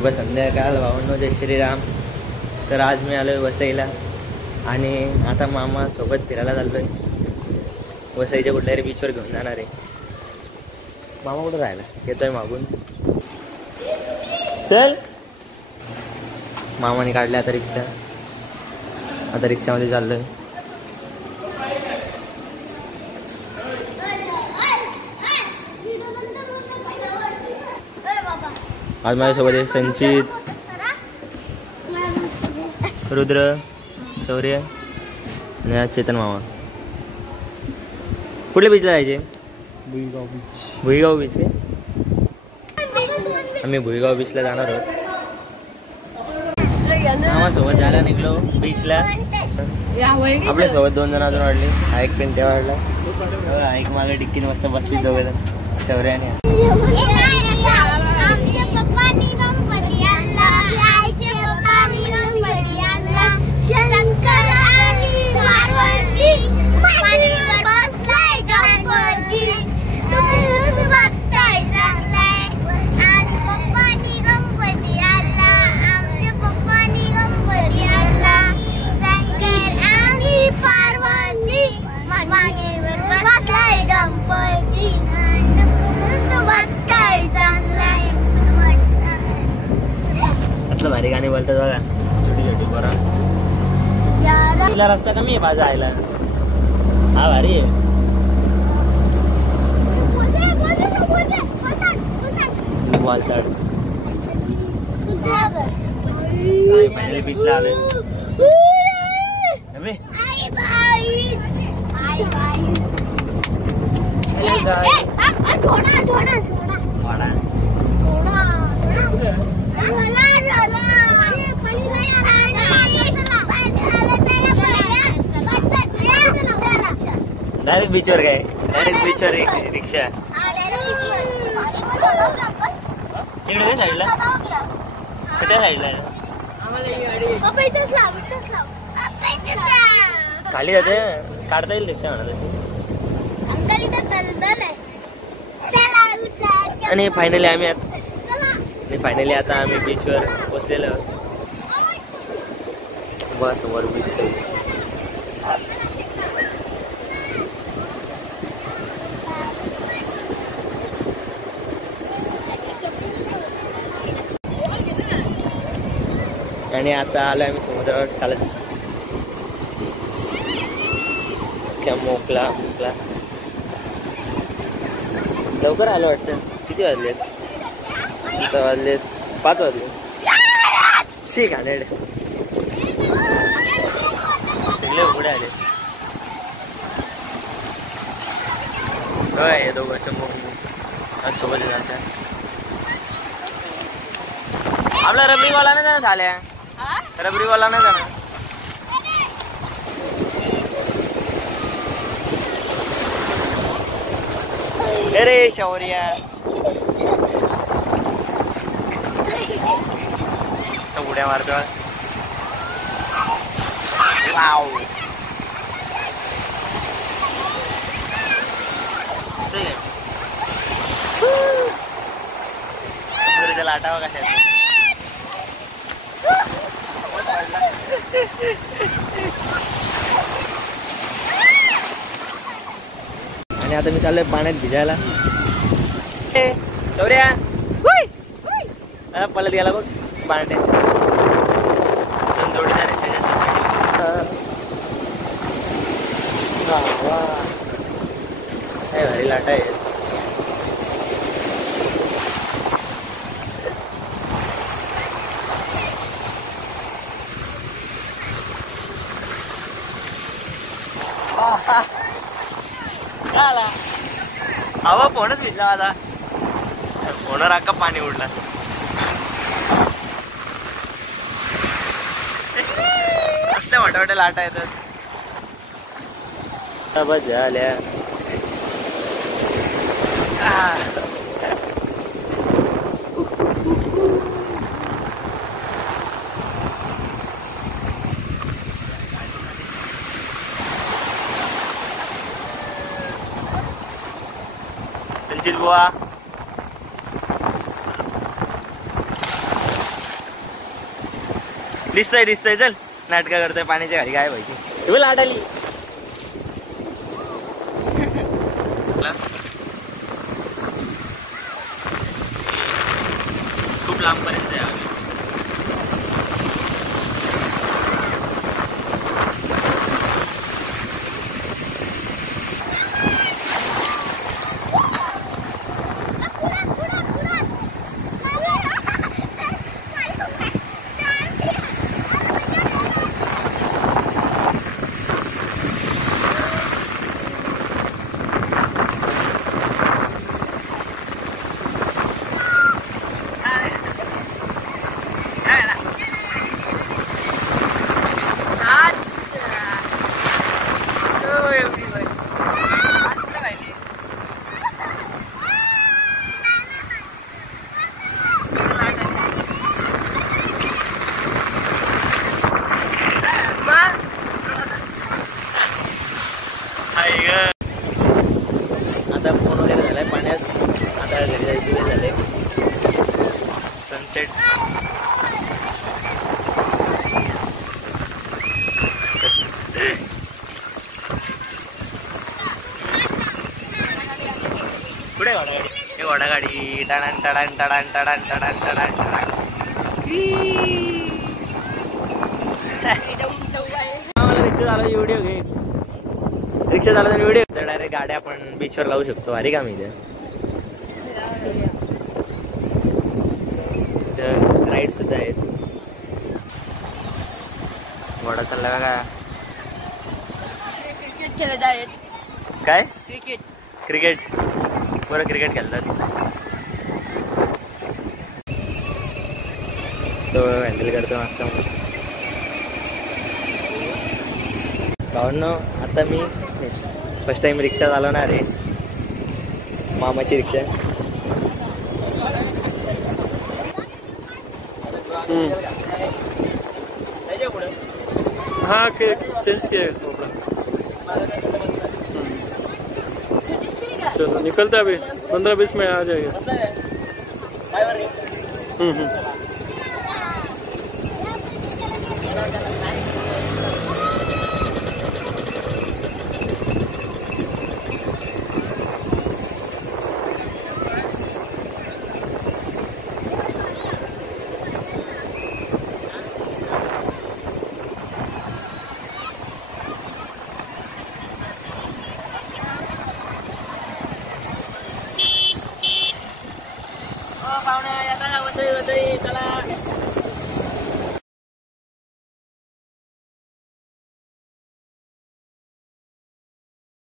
शुभ संध्याकाळ भावांनो, जय श्रीराम. तर आज मी आलो आहे वसईला आणि आता मामा सोबत फिरायला चाललो आहे. वसईच्या कुठल्यातरी बीचवर घेऊन जाणार आहे. मामा कुठं राहिला, येतोय मागून. चल. मामाने काढले आता रिक्षा. आता रिक्षामध्ये चाललोय. आज माझ्यासोबत आहे संचित, रुद्र, शौर्य आणि आज चेतन मामा. कुठल्या बीचला जायचे? भुईगाव बीच. भुईगाव बीच आहे. आम्ही भुईगाव बीचला जाणार आहोत. मामासोबत जायला निघलो बीचला. आपल्यासोबत 2 जण अजून वाढले. हा एक पिंट्या वाढला, एक मागे डिक्कीने मस्त बसली दोघे जण, शौर्य आणि भारी गाणी बोलतात बघा, छोटी छोटी पोरं. तुला रस्ता कमी आहे माझा आयला. हा भारी आहे. फायनली बीचला आलोय. डायरेक्ट बीचवर काय? डायरेक्ट बीचवर रिक्षा. इकडे काय साईडला? कुठल्या साईडला? खाली जाते, काढता येईल रिक्षा म्हणा तशी. आणि फायनली आता आम्ही बीचवर पोचलेलो. बस वर बीच आहे. आणि आता आलो आम्ही समुद्रावर चालत. मोकला लवकर आलो वाटतं. किती वाजलेत? आता वाजलेत 5 वाजले. ठीक आहे. पुढे आले काय दोघांच्या मोग सोबत जायचं. आपला रबरीवाला नाही जाणं झाल्या. रबरीवाला नाही जाणं. अरे शौर्या उड्या मारतो. लाटावा कशा. आणि आता मी चाललोय पाण्यात भिजायला. शौर्या पलत गेला बघ पाण्यात. जोडीदार आहे त्याच्या सोसायटी. काय भारी लाटा आहे. हवा फोनच भिजला माझा. फोनवर अख्खा पाणी उडला. असल्या मोठ्या मोठ्या लाटा येतात. झाल्या. संचित बुवा दिसतंय दिसतंय, चल नाटकं करतोय पाण्याच्या खाली काय व्हायची. तुला लाट आली. खूप लांबपर्यंत आहे आम्ही. आता फोन वगैरे झालाय पाण्यात. आता घरी जायची वेळ झाले. सनसेट कुठे घोडागाडी? हे घोडागाडी टाडान टाडान टाडान टाडान टाडान टाडान टाडान. आम्हाला रिक्षा झाला व्हिडिओ घे. रिक्षा झाला तर व्हिडिओ तर डायरेक्ट गाड्या आपण बीचवर लावू शकतो. अरे का मी इथे राईड सुद्धा आहेत. घोडा चालला बघा. क्रिकेट खेळत आहेत. काय क्रिकेट? क्रिकेट बरं क्रिकेट खेळतात. तो हँडल करतो मागचा. भावनो आता मी फर्स्ट टाइम रिक्षा चालवणार आहे. मामाची रिक्षा. हाँ के चेंज किए चलो निकलता अभी 15-20 में आ जाएगा. पाहुणे येताना वसई वसई चला.